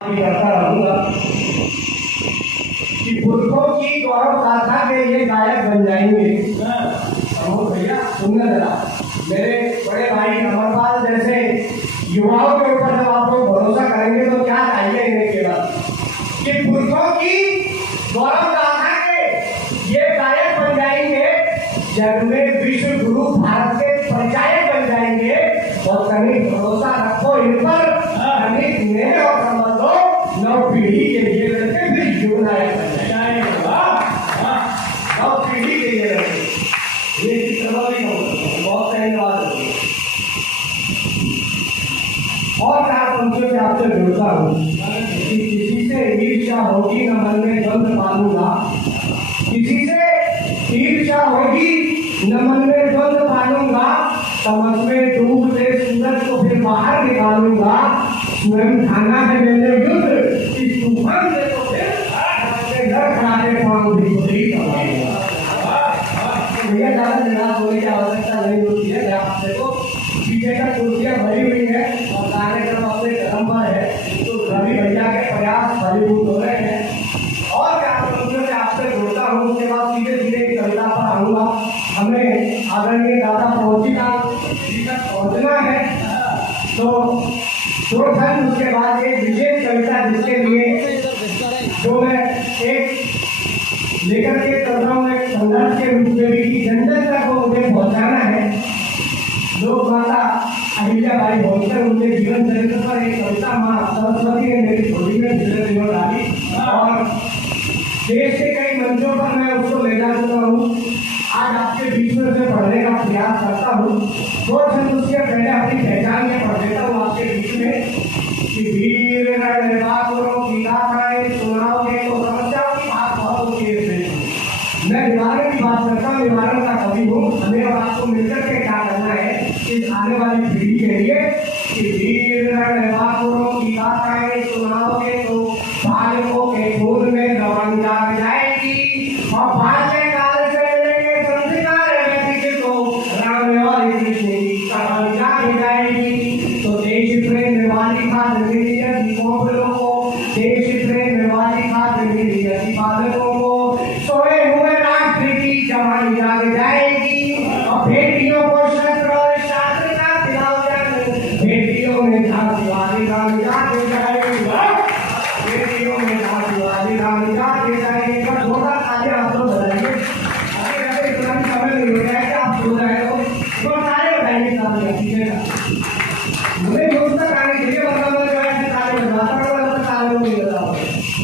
करता रहूंगा कि पुरखों की गौरव गाथा के ये गायक बन जाएंगे। भैया सुनना जरा, मेरे बड़े भाई अमरपाल जैसे युवाओं के ऊपर जब आप लोग भरोसा करेंगे तो क्या चाहिए इन्हें केवल कि पुरखों की गौरव गाथा के ये गायक बन जाएंगे, जग में विश्व गुरु भारत के परिचायक बन जाएंगे। और कहीं भरोसा रखो इन पर, कहीं इन्हें और समझ लो नव पीढ़ी के लिए लड़के फिर युग नायक बन जाएंगे। नव पीढ़ी के लिए लड़के ये बहुत सही बात है। और चार पंक्तियों से आपसे जुड़ता हूँ कि किसी से ईर्ष्या होगी न मन में द्वंद्व पालूंगा, किसी से ईर्ष्या होगी न मन में द्वंद्व पालूंगा, समझ में डूबते सूरज को फिर बाहर निकालूंगा, स्वयं ठाना है मैंने युद्ध इस तूफान से तो फिर घर खड़ाते पाऊं भी भैया ज्यादा निराश होने की आवश्यकता नहीं होती है। आपसे तो पीछे का कुर्सियां भरी हुई है और कार्यक्रम अपने कदम पर है, तो रवि भैया के प्रयास फलीभूत हो रहे हैं। और क्या से आपसे जुड़ता हूँ, उसके बाद धीरे धीरे कविता पर आऊंगा। हमें आदरणीय दादा पहुंचीका जी तक पहुंचना है, तो दो खंड उसके बाद एक विशेष कविता जिसके लिए जो मैं एक लेकर के चल रहा हूँ, एक संघर्ष के रूप में भी कि जन जन तक को मुझे पहुंचाना है। लोक माता अहिल्याबाई होलकर उनके जीवन चरित्र पर एक कविता माँ सरस्वती ने मेरी झोली में पिछले दिनों डाली और देश के कई मंचों पर मैं उसको ले जा चुका हूँ। आज आपके बीच में उसे पढ़ने का प्रयास करता हूँ। दो छंद उसके पहले अपनी पहचान के पढ़ देता हूँ आपके बीच में कि वीर रणबाकुरों की गाथाएं सुनाओगे तो समस्याओं की बात बहुत है। मैं निवारण की बात करता हूँ, निवारण का कवि हूँ। हमें और आपको मिलकर के क्या करना है इस आने वाली पीढ़ी के लिए कि वीर रणबाकुरों की गाथाएं सुनाओगे तो बालकों के खून में रवन जाग जाएगी और बाल्यकाल से लेकर संस्कार व्यक्ति को राम और कृष्ण की कहानी जाग जाएगी। तो देश प्रेम वाली खाद मिली दीपों को, देश प्रेम वाली खाद मिली बालकों को, सोए हुए राष्ट्र की जवानी जाग जाएगी और बेटियों को शस्त्र और शास्त्र का खिलाओ जाए, बेटियों में झांसी वाली रानी जाग जाएगी, बेटियों में झांसी वाली रानी जाग जाएगी। पर थोड़ा आगे आप लोग बताइए, आगे आगे इतना भी समय नहीं हो रहा है कि आप सो जाए तो सारे बताएंगे सामने कीजिएगा। मुझे न्यूज तक आने के लिए मतलब मैं जो है सारे बताता हूँ, सारे नहीं बताओ।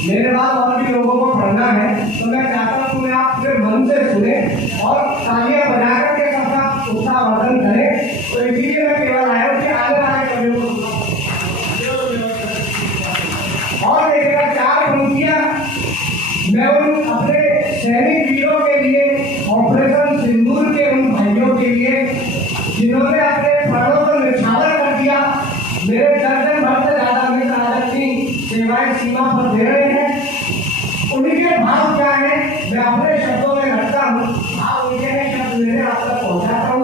मेरे बाद और भी लोगों को पढ़ना है, तो मैं चाहता हूँ कि आप पूरे मन से सुने और तालियां बजा करके सबका उत्साहवर्धन करें। तो इसीलिए मैं केवल आया हूँ कि आगे वाले कवियों को और देखिएगा चार पंक्तियां मैं उन अपने सैनिक वीरों के लिए, ऑपरेशन सिंदूर के उन भाइयों के लिए जिन्होंने अपने प्राणों को निछावर कर दिया। मेरे दर्जन भर से ज्यादा मित्र आज अपनी सेवाएं सीमा पर दे रहे हैं। उन्हीं के भाव क्या है मैं अपने शब्दों में रखता हूँ, भाव उनके हैं, शब्द मेरे आप तक पहुँचाता हूँ।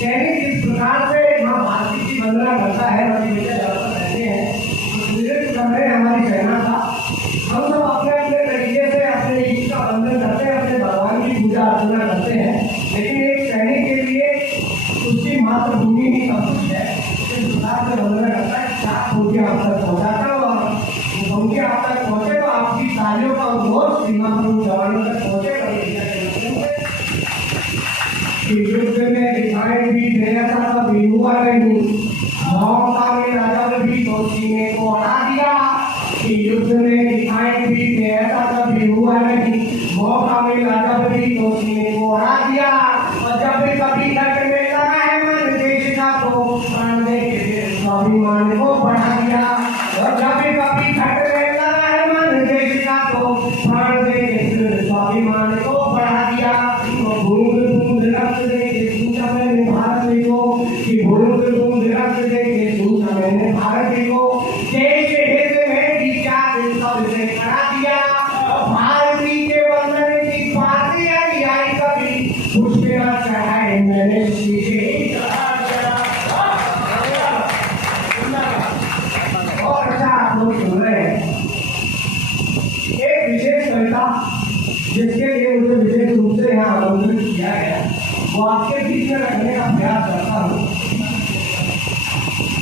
सैनिक इस प्रकार से माँ भारती की वंदना करता है, रहते हैं तो हमारी सेना का हम सब अपने अपने तरीके से अपने ईश्वर का वंदन करते हैं, अपने भगवान की पूजा अर्चना करते हैं। लेकिन एक सैनिक के लिए उसकी मातृभूमि ही सब कुछ है, इस प्रकार से वंदना करता है। चार पंक्तियां आप तक पहुँचाता हूँ और पंक्तियां आप तक पहुँचे तो आपकी तालियों का उद्घोष सीमा पर उन जवानों तक पहुँचेगा। युद्ध में दिखाई भी देता कभी हुआ नहीं, मौका में राजा भी तो सीने को अड़ा दिया। कि युद्ध में दिखाई भी देता कभी हुआ नहीं, मौका में राजा भी तो सीने को अड़ा दिया। और जब भी कभी तक में लगा है मन देश का तो प्राण दे के स्वाभिमान को बढ़ा दिया। और जब भी कभी तक में लगा है मन देश का तो प्राण दे के स्वाभिमान को बढ़ा दिया। बूंद बूंद रक्त दे के सूझा मैंने भारत को, कि बूंद बूंद रक्त दे के सूझा मैंने भारत को, देश के हित में की क्या सबसे करा दिया। भारती के वंदन की बात सुन रहे हैं, एक विशेष कविता जिसके लिए मुझे विशेष रूप से यहाँ आमंत्रित किया गया, वो आपके बीच में रखने का प्रयास करता हूँ।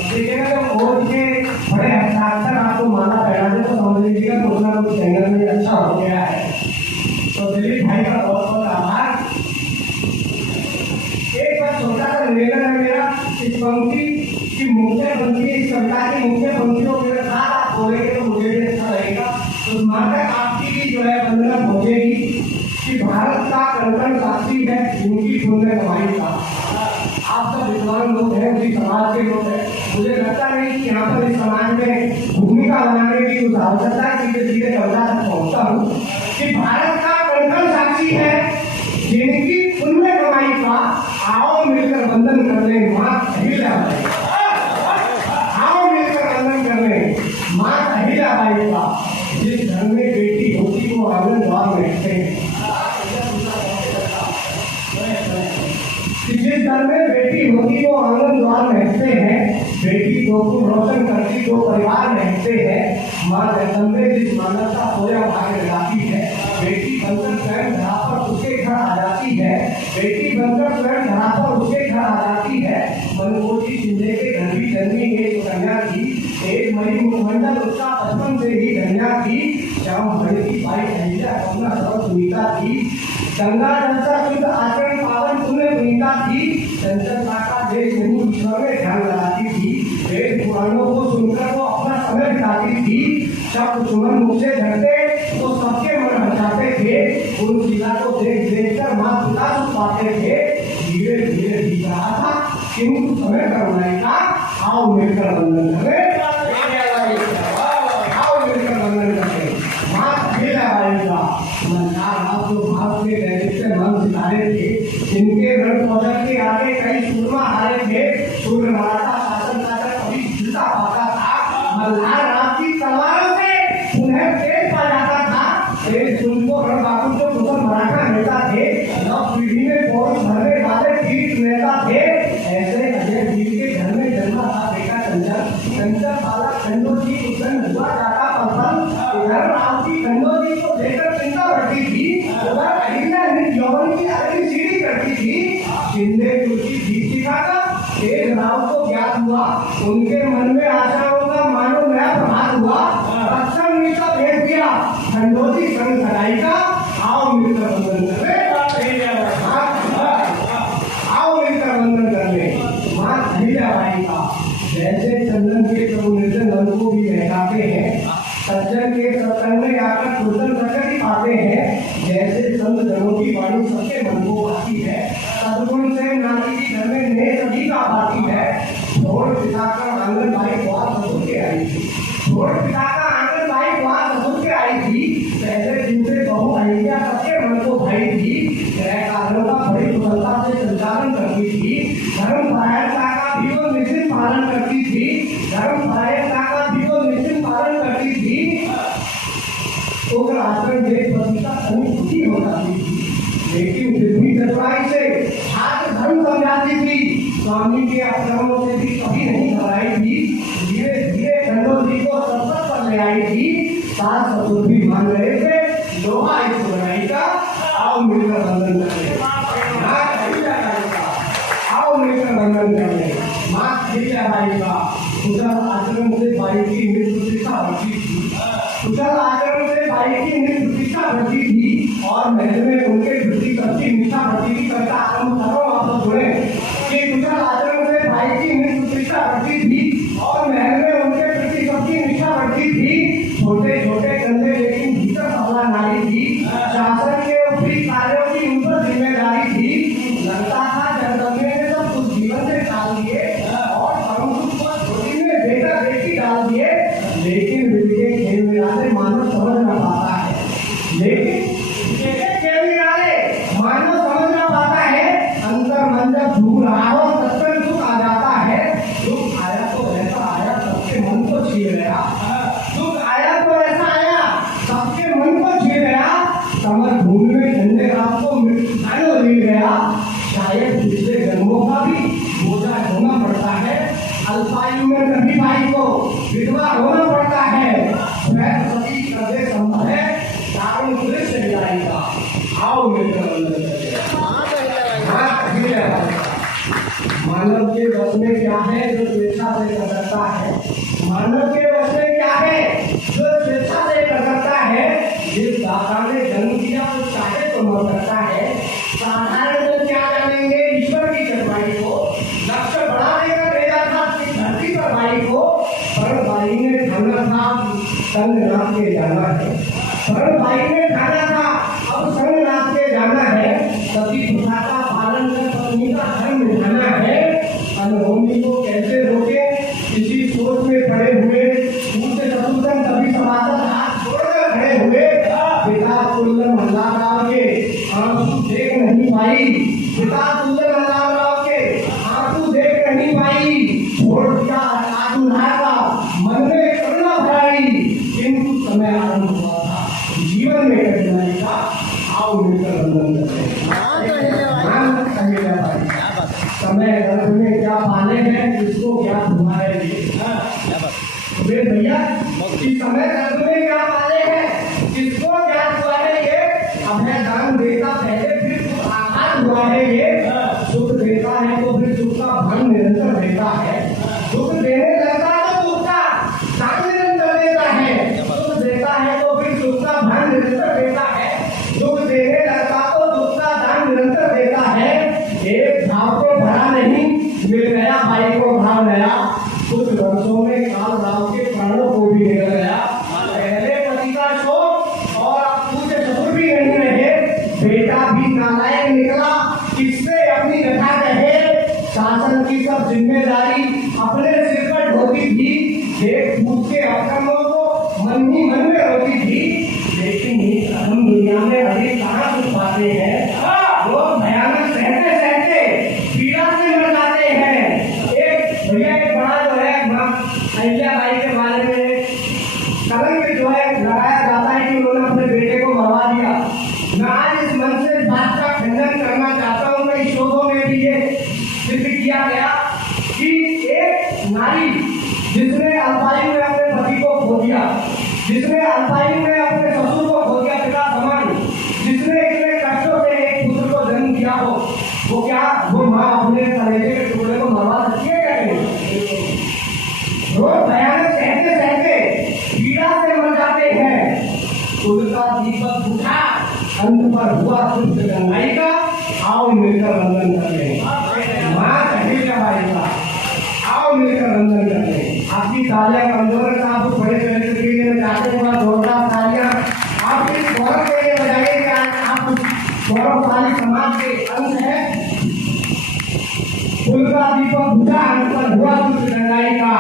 देखिएगा जब ओर के बड़े हस्ताक्षर आपको माला पहना दे तो समझ लीजिएगा कुछ ना कुछ जंगल में अच्छा हो गया है। तो दिलीप भाई का बहुत बहुत आभार। एक बार छोटा सा निवेदन है मेरा, इस पंक्ति की मुख्य पंक्ति, इस कविता की मुख्य पंक्तियों के साथ आप बोलेंगे तो मुझे भी अच्छा लगेगा। तो मात्र आपकी भी जो है वंदना पहुंचेगी कि भारत का कण-कण साक्षी है जिनकी पुण्य कमाई का। आप सब विद्वान लोग हैं, उसी समाज के लोग हैं। मुझे लगता नहीं कि यहाँ पर इस समाज में भूमिका बनाने की कुछ आवश्यकता है। धीरे धीरे कविता तक पहुँचता हूँ कि भारत का कण-कण साक्षी है जिनकी पुण्य कमाई का। आओ मिलकर वंदन करने माँ अहिल्याबाई, आओ मिलकर वंदन करने माँ अहिल्याबाई का। जिस घर में बेटी होती वो आंगन द्वार बैठते हैं, जिस घर में बेटी होती वो आंगन द्वार बैठते हैं, बेटी को रोशन करती तो परिवार रहते हैं। माँ जगदम्बे जिस मानवता सोया भाग्य लगाती है, बेटी बनकर स्वयं धरा पर उसके घर आ जाती है, बेटी बनकर स्वयं धरा पर उसके घर आ जाती है। मनमोजी शिंदे के घर भी जन्मी एक कन्या थी, एक मणि मुखमंडल उसका बचपन से ही कन्या थी। श्याम भड़ी की भाई अहिल्या कमला सर्व सुनीता थी, गंगा जलसा शुद्ध आचरण पावन पुण्य पुनीता थी। चंचलता का देश नहीं ईश्वर में ध्यान लगाती थी, वेद पुराणों को सुनकर वो अपना समय बिताती थी। शब्द सुमन मुख से झड़ते तो सबके मन हंसाते थे, उन शिला को देख देख कर माँ पिता सुख पाते थे। धीरे धीरे बीत रहा था किंतु समय करुणाई का। आओ मिलकर वंदन करें, आओ मिलकर वंदन करें माँ अहिल्याबाई का। मनकार आप जो भाव के दैनिक से मन सितारे थे, जिनके रण कौशल के आगे कई सूरमा हारे थे। सूर्य मराठा शासन का कभी झुलता पाता था, मल्हार राम की तलवारों से उन्हें तेज पा जाता था। तेज उनको रण बाबू जो मुसल मराठा नेता थे, नव पीढ़ी में पौरुष भरने वाले वीर नेता थे। ऐसे अजय वीर के घर में जन्मा था बेटा चंचल, चंचल बाला खंडो जी उदन हुआ जाता पसंद। इधर राम की खंडो जी को देखकर चिंता बढ़ती थी, उधर अहिल्या यौवन की अग्नि सीढ़ी करती थी। शिंदे तुलसी दीक्षिता का तेज राव को ज्ञात हुआ, उनके मन में आशाओं का मानो नया प्रभात हुआ। रक्षण निशा भेज दिया खंडोजी संग सगाई का। आओ मिलकर वंदन करें, आओ मिलकर वंदन करने माँ अहिल्याबाई का। जैसे चंदन के प्रभु निर्जन मन को भी बहकाते हैं, सज्जन के सत्संग में आकर कीर्तन करके दिखाते हैं। जैसे संत जनों की वाणी सबके मन को भाती है, सद्गुण से नारी की घर में ने सभी का भाती है। छोड़ पिता का आंगन भाई द्वार ससुर के आई थी, छोड़ पिता का आंगन भाई द्वार ससुर के आई थी। पहले दिन से बहू अहिल्या सबके मन को भाई थी, गृह कार्यों का बड़ी कुशलता से संचालन करती थी। धर्म परायणता का भी वो निश्चित पालन करती थी, धर्म परायणता का भी वो निश्चित पालन करती थी। उग्र आचरण देश पति का अनुसूची हो जाती थी, लेकिन फिर भी चतुराई से छात्र धर्म समझाती थी। स्वामी के आक्रमणों से भी कभी नहीं घबराई थी, धीरे धीरे खंडो जी को संसद पर ले आई थी। सास ससुर भी मान रहे थे, लोहा इस लड़ाई का। आओ मिलकर वंदन करें माँ अहिल्याबाई का, आओ मिलकर वंदन करें माँ अहिल्याबाई का। कुशल आचरण से बाई की मृत्यु प्रतिष्ठा बढ़ती थी, कुशल आचरण से बाई की मृत्यु प्रतिष्ठा बढ़ती थी, और महल में उनके वृद्धि सबकी निष्ठा बढ़ती थी। कविता आरंभ करो, आप सुने कि कुशल आचरण से बाई की मृत्यु प्रतिष्ठा बढ़ती थी, और महल में उनके प्रति सबकी निष्ठा बढ़ती थी। छोटे छोटे कंधे लेकिन भीतर सबला नारी थी, शासन के ऊपरी कार्यों की उन पर जिम्मेदारी थी। लगता था जगदम्बे ने सब कुछ जीवन से डाल दिए और परम सुख को झोली में बेटा बेटी डाल दिए, लेकिन विधि खेल में आने मानव समझ न पाता है, लेकिन खेल में आने मानव समझ न पाता है। अंतर मन जब झूम रहा हो तत्पर सुख आ जाता है। दुख आया तो ऐसा आया सबके मन को छीन गया, दुख आया तो ऐसा आया सबके मन को छीन गया। समर भूमि में झंडे रात को मृत्यु मिल गया। शायद पिछले जन्मों का भी बोझा ढोना पड़ता है, अल्पायु में कभी भाई को विधवा होना पड़ता है। संग नाथ के जाना है। शरण भाई ने ठाना था अब संग नाथ के जाना है। सती प्रथा का पालन कर पत्नी का धर्म निभाना है। अनहोनी को कैसे रोके किसी सोच में पड़े हुए दूसरे शत्रुघ्न कभी समाचार हाथ छोड़कर खड़े हुए। पिता तुल्य मल्हारराव के आंसू देख नहीं पाई। पिता तुल्य मल्हारराव के आंसू देख नहीं पाई। छोड़ दिया आदुल्हा का मन में करुणा भराई। किंतु समय आरंभ हुआ था जीवन में कठिनाई का। आओ मिलकर वंदन करते हैं। समय गर्भ में क्या पाले हैं किसको क्या हुआ है ये भैया कि समय गर्भ में क्या पाले हैं किसको क्या हुआ है ये। अभय दान देता पहले फिर आघात हुआ है ये। सुख देता है तो फिर सुख का भंग निरंतर देता है। सुख देने लगता तो दुख का दान निरंतर देता है। सुख देता है तो फिर सुख का भंग निरंतर देता है। दुख देने लगता तो दुख का दान निरंतर देता है। एक भाव को भरा नहीं मिल गया भाई को भाव नया। कुछ वर्षों में काल राव के प्राणों को भी निकल गया। पहले पति का शोक और पूज्य ससुर भी नहीं रहे। बेटा भी नालायक निकला किससे अपनी कथा कहे। शासन की सब जिम्मेदारी अपने सिर पर ढोती थी। देख पूछ के अक्रमों को मन ही मन में होती थी। लेकिन इस अहम दुनिया में अभी कहाँ कुछ पाते हैं। लोग भयानक सहते सहते पीड़ा से मर जाते हैं। एक भैया एक बड़ा जो है अहिल्याबाई के बारे में कलंक जो है लगाया जाता है कि उन्होंने अपने बेटे को मरवा दिया। मैं आज इस मंच से बात का खंडन करना चाहता हूँ। कई शोधों में भी ये सिद्ध किया गया कि एक नारी जिसने अल्पायु में अपने पति को खो दिया, जिसने अल्पायु में अपने ससुर को खो दिया पिता समान, जिसने इतने कष्टों से एक पुत्र को जन्म दिया हो, वो क्या वो माँ अपने कलेजे के टुकड़े को मरवा सकती है क्या नहीं। रोज भयानक सहते सहते पीड़ा से मर जाते हैं। खुद का दीपक बुझा अंत पर हुआ शुद्ध गंगाई का। आओ मिलकर वंदन कर ले माँ अहिल्याबाई का। आओ मिलकर वंदन कर ले। आपकी तालियां कमजोर है। आप बड़े चरित्र के लिए चाहते हैं जोरदार तालियां आप इस गौरव के लिए बजाइए कि आप गौरवशाली समाज के अंश है। फूल का दीपक बुझा अंत पर हुआ शुद्ध गंगाई का।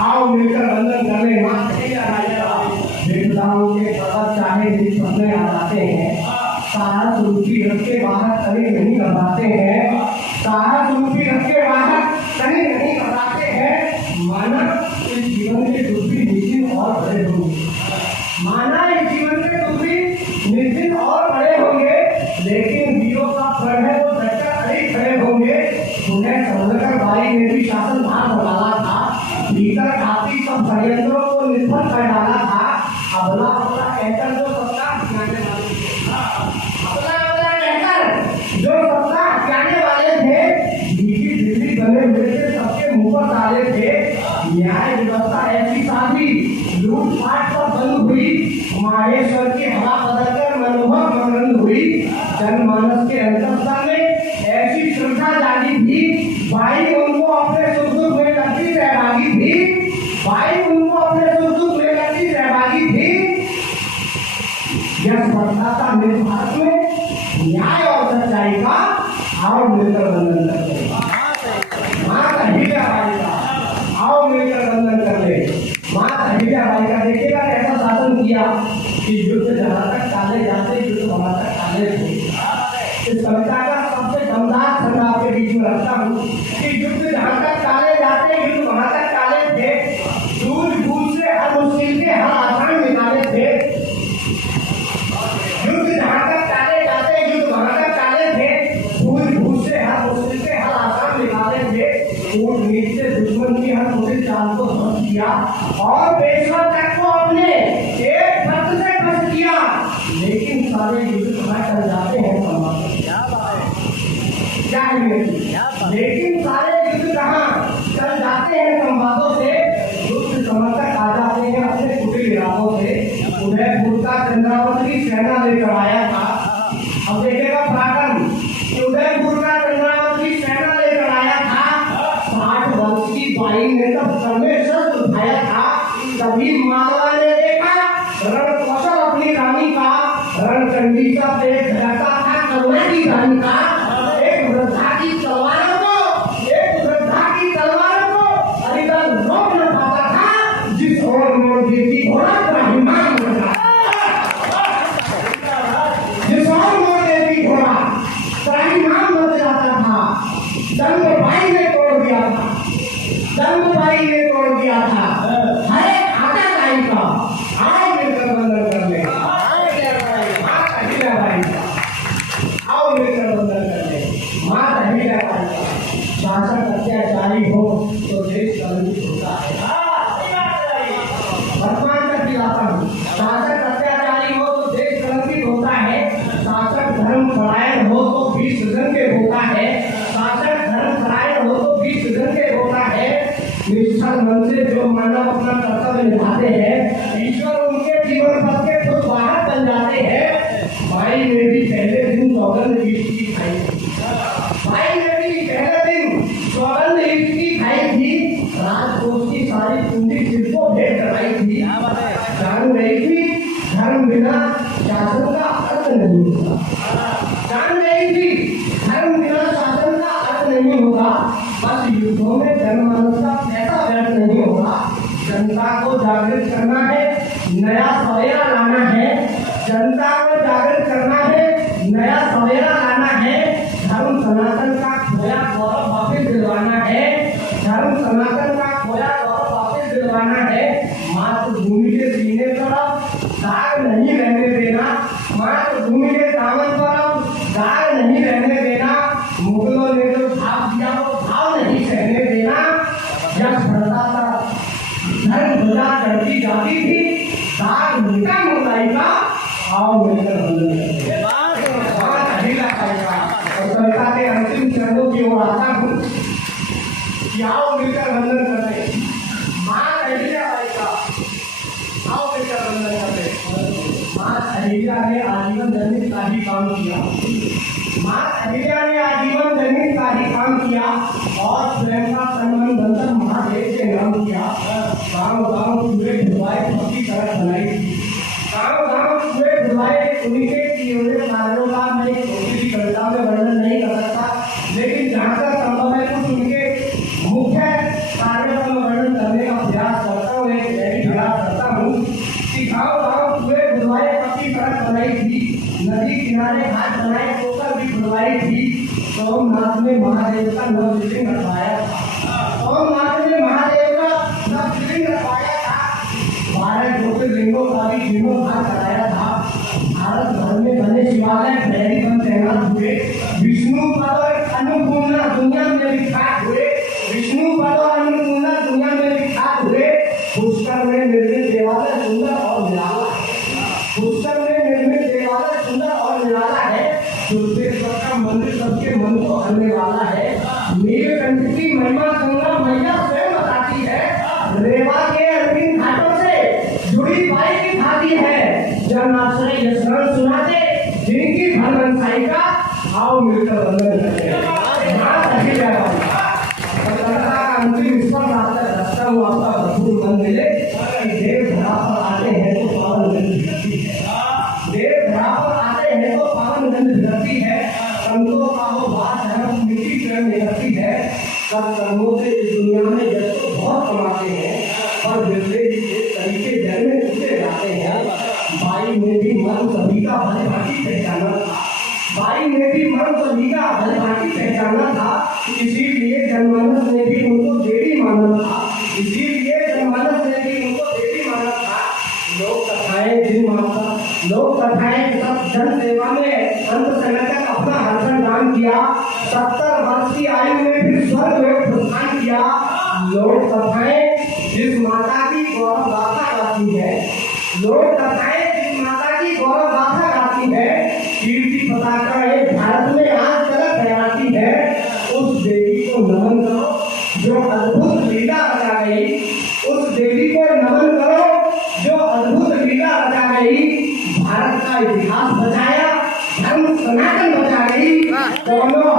आओ मिलकर वंदन कर ले माँ अहिल्याबाई का। देवताओं के पर्वत चाहे जिस पत्ने आ जाते हैं। साहस रूपी रथ के बाहर कहीं नहीं घबराते हैं। साहस रूपी रथ के बाहर कहीं नहीं घबराते हैं। माना इस जीवन के दुख भी निश्चित और बड़े होंगे। माना इस जीवन के दुख भी निश्चित और बड़े होंगे। लेकिन वीरों का फल है वो डटकर खड़े खड़े होंगे। उन्हें समझकर भाई ने भी शासन भार संभाला था। भीतर खाती सब षड्यंत्रों को निष्फल कर डाला था। अबला अबला कहकर जो सत्ता हथियाने वाले थे, अबला अबला कहकर जो सत्ता हथियाने वाले थे, दिल्ली दिल्ली बने हुए थे, सबके मुंह पर डाले थे। न्याय व्यवस्था ऐसी साधी लूटपाट पर बंद हुई। माहेश्वर की हवा बदलकर मनोहर मनोरंग हुई। जनमानस के अंतरस्थल में ऐसी श्रद्धा जागी थी। भाई उनको अपने सुख दुख में करती सहभागी थी। भाई उनको अपने सुख दुख में करती सहभागी थी। यह स्पर्धा था मेरे भारत में न्याय और सच्चाई का। आओ मिलकर वंदन करते हैं माँ अहिल्याबाई का। आओ मिलकर वंदन कर ले माँ अहिल्याबाई का। देखिएगा कैसा शासन किया कि युद्ध जहाँ तक काले जाते युद्ध वहां तक काले थे। इस कविता का सबसे दमदार खंड आपके बीच में रखता हूँ कि युद्ध जहाँ तक काले जाते युद्ध वहां तक काले थे। सूझबूझ से हर मुश्किल के हर आसान निकाले थे। युद्ध जहाँ तक काले जाते युद्ध वहां तक काले थे। सूझबूझ से हर मुश्किल के हर आसान निकाले थे। कूटनीति से दुश्मन की हर मुश्किल चाल को ध्वस्त किया और पेशवा तक को अपने एक शब्द से ध्वस्त किया। लेकिन सारे युद्ध कहाँ कर जाते हैं क्या है। लेकिन सारे युद्ध कहाँ चल जाते हैं संवादों से। युद्ध समर्थक आ जाते हैं अपने कुटिल इलाकों से। उदयपुर का चंद्रावत की सेना लेकर आया था। अब देखेगा पराक्रम कि उदयपुर का चंद्रावत की सेना लेकर आया था। 60 वर्ष की बाई ने तब सर में शस्त्र उठाया था। तभी मालवा ने देखा रण कौशल अपनी रानी का, रणचंडिका पे धराता था करुणा की रानी का। एक वृद्धा की तलवारों को हरिदल रोक न पाता था, जिस ओर मोड़ देती घोड़ा त्राहिमाम हो जाता, जिस ओर मोड़ देती घोड़ा त्राहिमाम हो जाता था। दंगबाई ने तोड़ दिया था, दंगबाई ने तोड़ दिया था हरे खाता काई का। आओ मिलकर वंदन कर ले, माता अहिल्याबाई का, आओ मिलकर वंदन कर ले माता अहिल्याबाई का। शासक अत्याचारी हो तो देश कलंकित होता है। वर्तमान का दिलाता हूँ, शासक अत्याचारी हो तो देश कलंकित होता है। शासक धर्म परायण हो तो भी सृजन के होता है। शासक धर्म परायण हो तो भी सृजन के होता है। निष्ठल मन से जो मानव अपना कर्तव्य निभाते हैं, ईश्वर उनके जीवन पथ के खुद वाहक बन जाते हैं। भाई ने भी पहले दिन सौगंध ईश की खाई थी, भाई ने भी पहले दिन सौगंध ईश की खाई थी। राजकोष की सारी पूंजी सिर को भेंट कराई थी। जान गई थी धर्म बिना शासन का अर्थ नहीं होगा, जान गई थी धर्म बिना शासन का अर्थ नहीं होगा। बस युद्धों में जनमानस का पैसा व्यर्थ नहीं होगा। जनता को जागृत करना है, नया सवेरा लाना है। जनता को जागृत करना है, नया सवेरा लाना है। धर्म सनातन का खोया गौरव वापस दिलवाना है, धर्म सनातन का खोया गौरव वापस दिलवाना है। मातृभूमि के सीने पर दाग नहीं रहने देना, मातृभूमि के दामन पर दाग नहीं रहने देना। मुगलों ने जो भाव दिया वो भाव नहीं सहने देना। जब बढ़ता था धर्म ध्वजा चढ़ती जाती थी, दाग मिटा मुगलाई का। आओ मिलकर वंदन करते हैं माता अहिल्याबाई का। और कविता के अंतिम चरणों की ओर आता हूँ कि आओ मिलकर वंदन करते हैं माता अहिल्याबाई का। आओ मिलकर वंदन करते हैं। माता अहिल्या ने आजीवन जनहित का ही काम किया, माता अहिल्या ने आजीवन जनहित का ही काम किया और स्वयं का सम्मान बंधन महादेव के नाम किया। गाँव गाँव पूरे ढुलवाए पक्की सड़क बनाई थी, गाँव गाँव पूरे ढुलवाए उनके किए हुए कार्यों का मैं एक छोटी सी कविता में वर्णन नहीं कर सकता, लेकिन जहाँ तक संभव है कुछ उनके मुख्य कार्यों का वर्णन करने का प्रयास करता हूँ, एक प्रयास करता हूँ कि गाँव गाँव पूरे ढुलवाए पक्की सड़क बनाई थी, नदी किनारे घाट बनाए पोखर भी खुलवाई थी। सोमनाथ में महादेव का नवशिवलिंग रखवाया था, सोमनाथ में महादेव का नवशिवलिंग रखवाया था। 12 ज्योतिर्लिंगों का भी जीर्णोद्धार कराया था। भारत भर में बने शिवालय प्रहरी बन तैनात हुए। विष्णु पद और अन्नपूर्णा दुनिया में विख्यात हुए, विष्णु पद और अन्नपूर्णा दुनिया में विख्यात हुए। पुष्कर में निर्मित देवालय सुंदर और निराला है, पुष्कर में निर्मित देवालय सुंदर और निराला है। दुर्गेश्वर का मंदिर सबके मन को हरने वाला है। नीलकंठ की महिमा गंगा मैया स्वयं बताती है। रेवा के अरविंद घाटों से जुड़ी बाई की खाती है। जन आश्रय यशरण सुनाते जिनकी भरमंसाई का। आओ मिलकर वंदन करते हैं माता अहिल्याबाई का। अंतिम स्पर्श आपका रखता हूँ, आपका भरपूर मन मिले। देव धरा पर आते हैं तो पावन गंध भिड़ती है, देव धरा पर आते हैं तो पावन गंध भिड़ती है। संतों का वो बात है मिट्टी स्वयं निकलती है। सब कर्मों से इस दुनिया में यश तो बहुत कमाते हैं, पर बिरले जी के तरीके जल में उसे जाते हैं। बाई ने भी मन सभी का भले भांति पहचाना था, बाई ने भी मन सभी का भले भांति पहचाना था। इसीलिए जनमानस ने भी उनको देवी माना था, इसीलिए जनमानस ने भी उनको देवी माना था। लोक कथाएं जिन माता, लोक कथाएं सब जन सेवा में अंत समय तक अपना हर्षण दान किया। 70 वर्ष की आयु में भी स्वर्ग में प्रस्थान किया। लोक कथाएं जिस माता की गौरव गाथा गाती है, लोक कथाएं जिस माता की गौरव गाथा गाती है, कीर्ति पताका एक भारत में आज तक फहराती है। उस देवी को नमन करो जो अद्भुत लीला रचा गई, उस देवी को नमन करो जो अद्भुत लीला रचा गई। भारत का इतिहास बचाया, धर्म सनातन बचा गई। दोनों